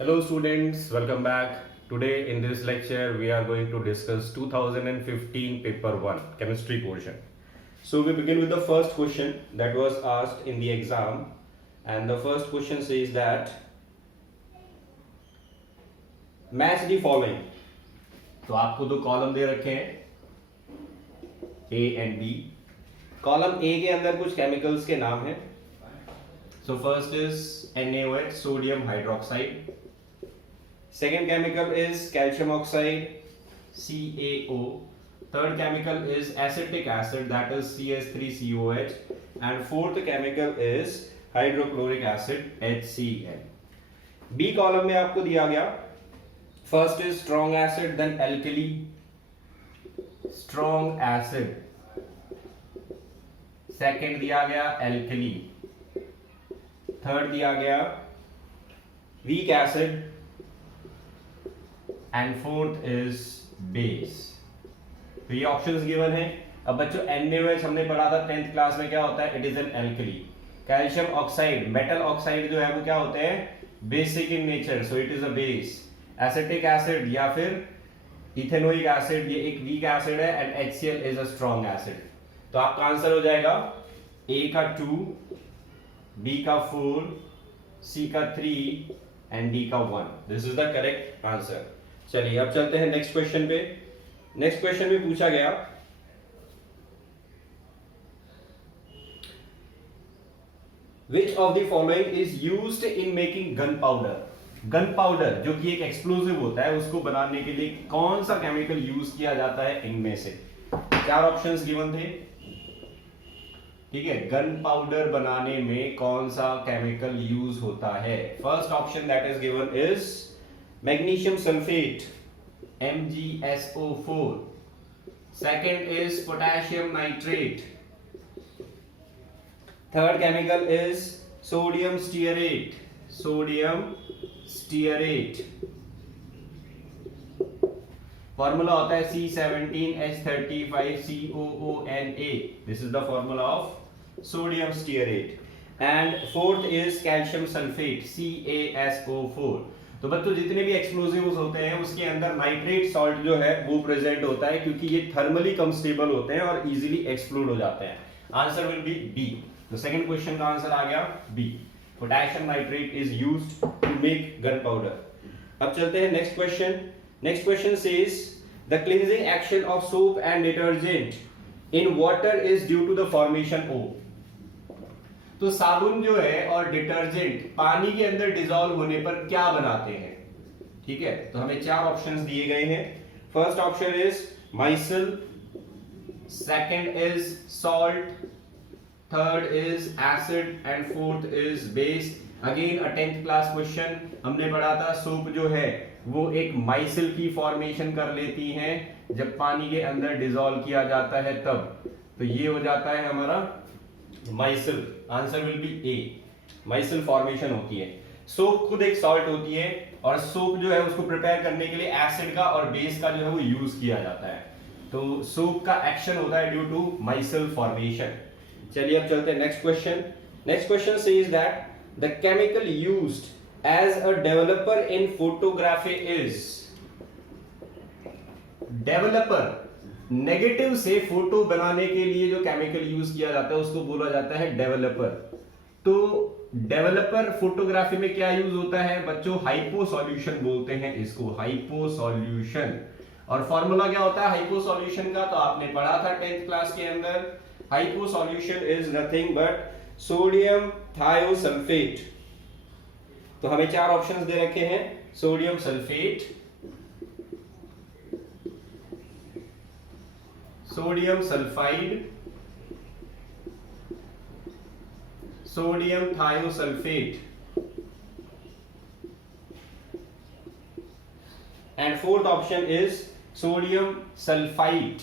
Hello students, welcome back. Today in this lecture we are going to discuss 2015 paper 1 chemistry portion. So we begin with the first question that was asked in the exam, and the first question says that match the following. तो आपको दो column दे रखे हैं A and B. Column A के अंदर कुछ chemicals के नाम हैं. So first is NaOH, sodium hydroxide. Second chemical is calcium oxide, CaO. Third chemical is acetic acid, that is CS3COH. And fourth chemical is hydrochloric acid, HCl. B column में आपको दिया गया, first is strong acid, then alkali, strong acid. Second दिया गया alkali. Third दिया गया weak acid. And fourth is base. तो ये ऑप्शंस गिवन है. अब बच्चों NaOH हमने पढ़ा था 10th क्लास में, क्या होता है? It is an alkali. Calcium oxide, metal oxide जो है वो क्या होते हैं? Basic in nature, so it is a base. Acetic acid या फिर इथेनोइक एसिड, ये एक वीक एसिड है. And HCl is a strong acid. तो आपका आंसर हो जाएगा A का 2, B का 4, C का 3 एंड D का 1. This is the correct answer. चलिए अब चलते हैं नेक्स्ट क्वेश्चन पे. नेक्स्ट क्वेश्चन में पूछा गया which of the following is used in making gun powder. Gun powder जो कि एक एक्सप्लोसिव होता है, उसको बनाने के लिए कौन सा केमिकल यूज किया जाता है इनमें से? चार ऑप्शंस गिवन थे. ठीक है, गन पाउडर बनाने में कौन सा केमिकल यूज होता है? First option that is given is magnesium sulfate, MgSO4. Second is potassium nitrate. Third chemical is sodium stearate, sodium stearate. Formula होता है C17H35COONA. This is the formula of sodium stearate. And fourth is calcium sulfate, CaSO4. तो बच्चों जितने भी explosives होते हैं उसके अंदर नाइट्रेट सॉल्ट जो है वो प्रेजेंट होता है, क्योंकि ये थर्मली कंस्टेबल होते हैं और इजीली एक्सप्लोड हो जाते हैं. Answer will be B. तो सेकंड क्वेश्चन का आंसर आ गया B. Potassium nitrate is used to make gunpowder. अब चलते हैं next question. Next question says the cleansing action of soap and detergent in water is due to the formation of. तो साबुन जो है और डिटर्जेंट पानी के अंदर डिसॉल्व होने पर क्या बनाते हैं? ठीक है, तो हमें चार ऑप्शंस दिए गए हैं. First option is micelle, second is salt, third is acid and fourth is base. Again a 10th class question. हमने पढ़ा था सोप जो है वो एक माइसिल की फॉर्मेशन कर लेती है जब पानी के अंदर डिसॉल्व किया जाता है तब. तो ये हो जाता है हमारा micelle. Answer will be A. Micelle formation होती है. सोप खुद एक सॉल्ट होती है और सोप जो है उसको प्रिपेयर करने के लिए एसिड का और बेस का जो है वो यूज किया जाता है. तो सोप का एक्शन होता है ड्यू टू माइसिल फॉर्मेशन. चलिए अब चलते हैं next question. Next question says that the chemical used as a developer in photography is. Developer, negative से फोटो बनाने के लिए जो केमिकल यूज किया जाता है उसको बोला जाता है डेवलपर. तो डेवलपर फोटोग्राफी में क्या यूज होता है बच्चों? हाइपो सॉल्यूशन बोलते हैं इसको, हाइपो सॉल्यूशन. और फॉर्मूला क्या होता है हाइपो सॉल्यूशन का? तो आपने पढ़ा था 10th क्लास के अंदर. Hypo solution is nothing but sodium thiosulphate. तो हमें चार ऑप्शंस दे रखे हैं. Sodium sulphate, sodium sulphide, sodium thiosulphate and fourth option is sodium sulphide.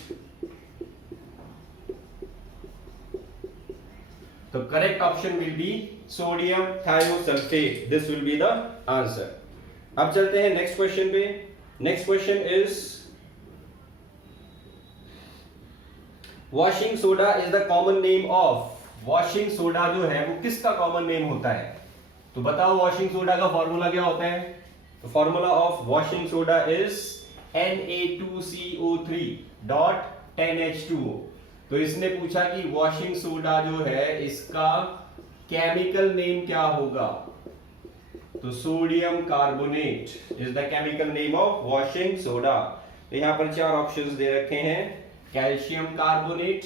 तो correct option will be sodium thiosulphate. This will be the answer. अब चलते हैं नेक्स्ट क्वेश्चन पे. Next question is washing soda is the common name of. Washing soda जो है वो किसका common name होता है? तो बताओ वॉशिंग सोडा का फॉर्मूला क्या होता है? The formula of washing soda is Na2CO3 dot 10H2O। तो इसने पूछा कि वॉशिंग सोडा जो है इसका केमिकल नेम क्या होगा, तो sodium carbonate is the chemical name of washing soda. तो यहां पर चार ऑप्शंस दे रखे हैं। कैल्शियम कार्बोनेट,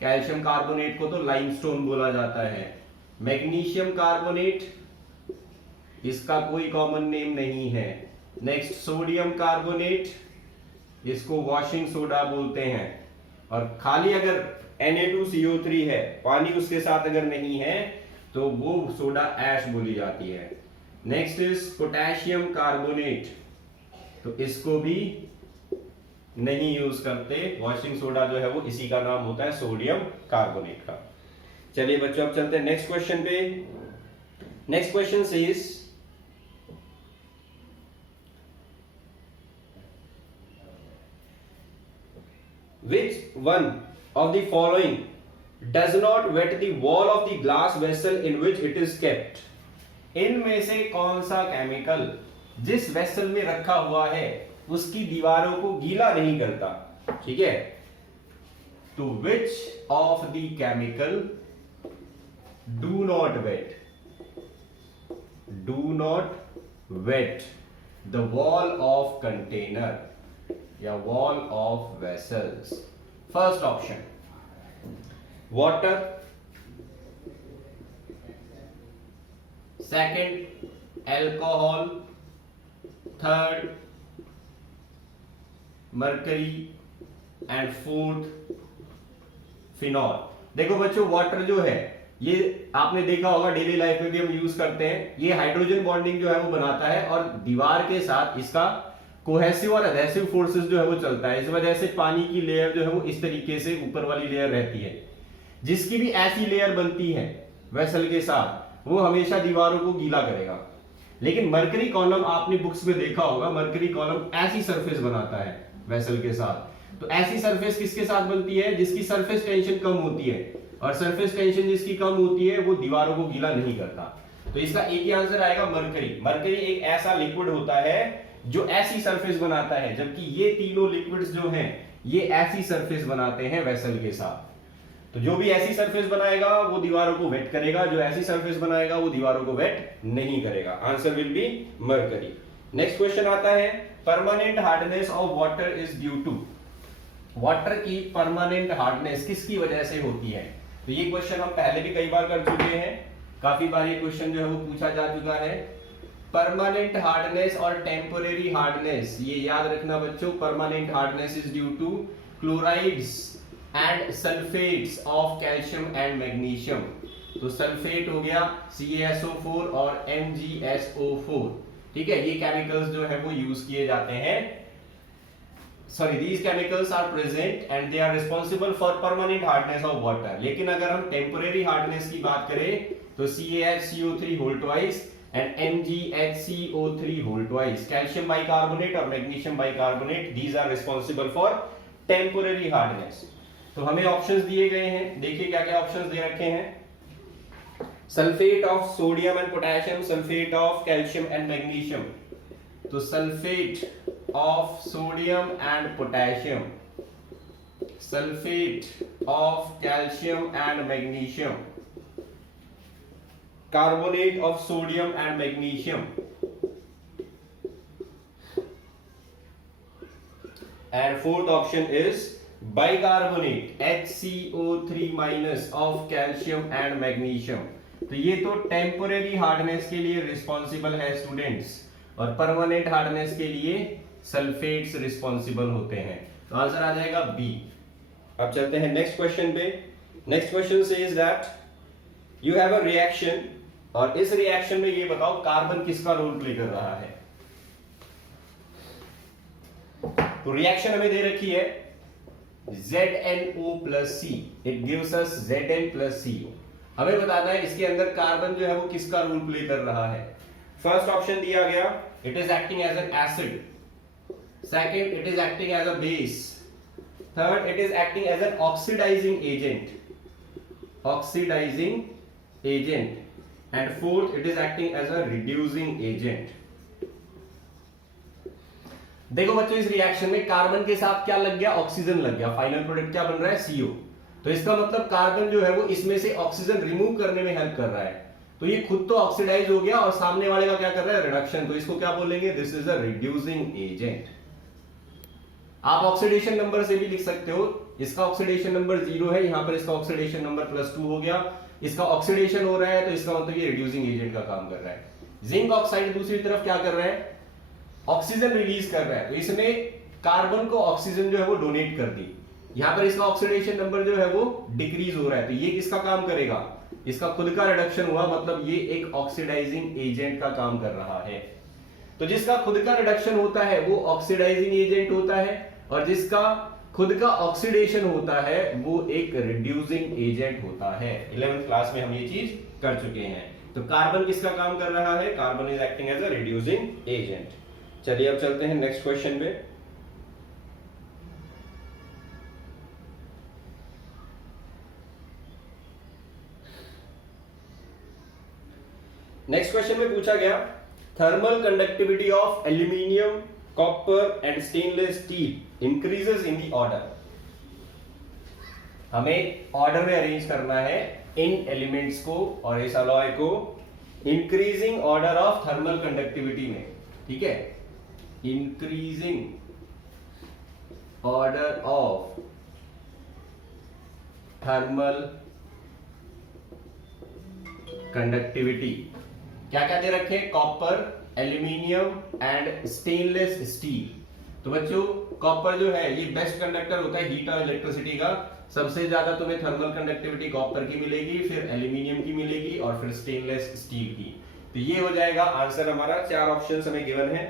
कैल्शियम कार्बोनेट को तो लाइमस्टोन बोला जाता है। मैग्नीशियम कार्बोनेट, इसका कोई कॉमन नेम नहीं है। नेक्स्ट सोडियम कार्बोनेट, इसको वॉशिंग सोडा बोलते हैं। और खाली अगर Na2CO3 है, पानी उसके साथ अगर नहीं है, तो वो सोडा ऐश बोली जाती है। नेक्स्ट इज पोटेशियम कार्बोनेट, तो इसको भी नहीं यूज करते। वॉशिंग सोडा जो है वो इसी का नाम होता है सोडियम कार्बोनेट का। चलिए बच्चों अब चलते हैं नेक्स्ट क्वेश्चन पे। Next question is which one of the following does not wet the wall of the glass vessel in which it is kept? इनमें से कौन सा केमिकल जिस वेसल में रखा हुआ है उसकी दीवारों को गीला नहीं करता? ठीक है, तो which of the chemical do not wet the wall of container या wall of vessels? First option water, second alcohol, third mercury and fourth phenol. देखो बच्चों, वाटर जो है ये आपने देखा होगा डेली लाइफ में भी हम यूज करते हैं। ये हाइड्रोजन बॉन्डिंग जो है वो बनाता है और दीवार के साथ इसका कोहेसिव और एडहेसिव फोर्सेस जो है वो चलता है। इस वजह से पानी की लेयर जो है वो इस तरीके से ऊपर वाली लेयर रहती है। जिसकी भी ऐसी लेयर बनती है वेसल के साथ, वो हमेशा दीवारों को गीला करेगा। लेकिन मरकरी कॉलम आपने बुक्स में देखा होगा, मरकरी कॉलम ऐसी सरफेस बनाता है वेसल के साथ। तो ऐसी सरफेस किसके साथ बनती है? जिसकी सरफेस टेंशन कम होती है, और सरफेस टेंशन जिसकी कम होती है वो दीवारों को गीला नहीं करता। तो इसका एक ही आंसर आएगा मरकरी। मरकरी एक ऐसा लिक्विड होता है जो ऐसी सरफेस बनाता है, जबकि ये तीनों लिक्विड्स जो हैं ये ऐसी सरफेस बनाते हैं वेसल के साथ। तो जो भी ऐसी सरफेस बनाएगा वो दीवारों को वेट करेगा, जो ऐसी सरफेस बनाएगा वो दीवारों को वेट नहीं करेगा। Answer will be mercury. Next question आता है, permanent hardness of water is due to. Water की परमानेंट हार्डनेस किसकी वजह से होती है? तो ये क्वेश्चन हम पहले भी कई बार कर चुके हैं, काफी बार ये क्वेश्चन जो है वो पूछा जा चुका है। परमानेंट हार्डनेस और टेम्पोरेरी हार्डनेस, ये याद रखना बच्चों। Permanent hardness is due to chlorides and sulphates of calcium and magnesium. तो सल्फेट हो गया CaSO4 और MgSO4। ठीक है, ये केमिकल्स जो है वो यूज किए जाते हैं। Sorry, these chemicals are present and they are responsible for permanent hardness of water। लेकिन अगर हम टेम्पोरेरी हार्डनेस की बात करें तो CaHCO3 whole twice and MgHCO3 whole twice, calcium bicarbonate और magnesium bicarbonate, these are responsible for temporary hardness। तो हमें ऑप्शंस दिए गए हैं, देखिए क्या क्या ऑप्शंस दे रखे हैं। Sulphate of sodium and potassium, sulphate of calcium and magnesium. तो sulphate of sodium and potassium, sulphate of calcium and magnesium, carbonate of sodium and magnesium, and fourth option is bicarbonate HCO3 minus of calcium and magnesium। तो ये तो temporary hardness के लिए responsible है students, और permanent hardness के लिए sulphates responsible होते हैं। तो आंसर आ जाएगा बी। अब चलते हैं नेक्स्ट क्वेश्चन पे। Next question says that you have a reaction, और इस रिएक्शन में ये बताओ कार्बन किसका रोल प्ले कर रहा है। तो रिएक्शन हमें दे रखी है ZnO+C, it gives us Zn+C। हमें बताना है इसके अंदर कार्बन जो है वो किसका रोल प्ले कर रहा है। फर्स्ट ऑप्शन दिया गया, it is acting as an acid. Second, it is acting as a base. Third, it is acting as an oxidising agent, oxidising agent. And fourth it is acting as a reducing agent. देखो बच्चों, इस reaction में carbon के साथ क्या लग गया, oxygen लग गया, फाइनल प्रोडक्ट क्या बन रहा है, CO। तो इसका मतलब कार्बन जो है वो इसमें से ऑक्सीजन रिमूव करने में हेल्प कर रहा है, तो ये खुद तो ऑक्सीडाइज हो गया और सामने वाले का क्या कर रहा है, रिडक्शन। तो इसको क्या बोलेंगे, this is a reducing agent. आप ऑक्सीडेशन नंबर से भी लिख सकते हो, इसका ऑक्सीडेशन नंबर 0 है, यहां पर इसका ऑक्सीडेशन नंबर +2 हो गया, इसका ऑक्सीडेशन हो रहा है, तो इसका मतलब ये रिड्यूसिंग एजेंट का काम कर रहा है। जिंक ऑक्साइड दूसरी तरफ क्या कर रहा है, ऑक्सीजन रिलीज कर रहा है, तो इसने कार्बन को ऑक्सीजन जो है वो डोनेट कर दी, यहां पर इसका ऑक्सीडेशन नंबर जो है वो डिक्रीज हो रहा है, तो ये किसका काम करेगा, इसका खुद का रिडक्शन हुआ, मतलब ये एक ऑक्सीडाइजिंग एजेंट का काम कर रहा है। तो जिसका खुद का रिडक्शन होता है वो ऑक्सीडाइजिंग एजेंट होता है, और जिसका खुद का ऑक्सीडेशन होता है वो एक रिड्यूसिंग एजेंट होता है। 11th क्लास में हम ये चीज कर चुके हैं। तो कार्बन किसका काम कर रहा है, carbon is acting as a reducing agent. चलिए अब चलते हैं नेक्स्ट क्वेश्चन पे। नेक्स्ट क्वेश्चन में पूछा गया thermal conductivity of aluminium, copper and stainless steel increases in the order. हमें ऑर्डर में अरेंज करना है इन एलिमेंट्स को और इस अलॉय को increasing order of thermal conductivity में, ठीक है, increasing order of thermal conductivity. क्या क्या दे रखे, copper, aluminium and stainless steel. तो बच्चों कॉपर जो है ये बेस्ट कंडक्टर होता है हीट और इलेक्ट्रिसिटी का, सबसे ज्यादा तुम्हें थर्मल कंडक्टिविटी कॉपर की मिलेगी, फिर एल्यूमिनियम की मिलेगी और फिर स्टेनलेस स्टील की। तो ये हो जाएगा आंसर हमारा। 4 ऑप्शन हमें गिवन है।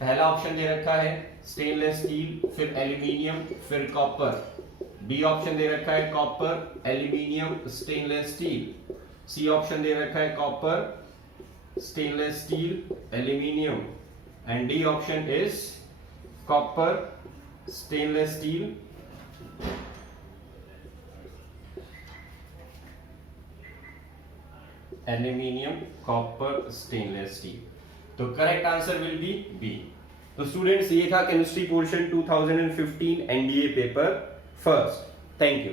पहला ऑप्शन दे रखा है स्टेनलेस स्टील, फिर एल्यूमिनियम, फिर कॉपर। बी ऑप्शन दे रखा है copper, aluminium, stainless steel. C option दे रखा है copper, stainless steel, aluminium, and D option is copper, stainless steel, aluminium, copper, stainless steel। तो correct answer will be B. तो स्टूडेंट्स ये था chemistry portion 2015 NDA paper first. Thank you.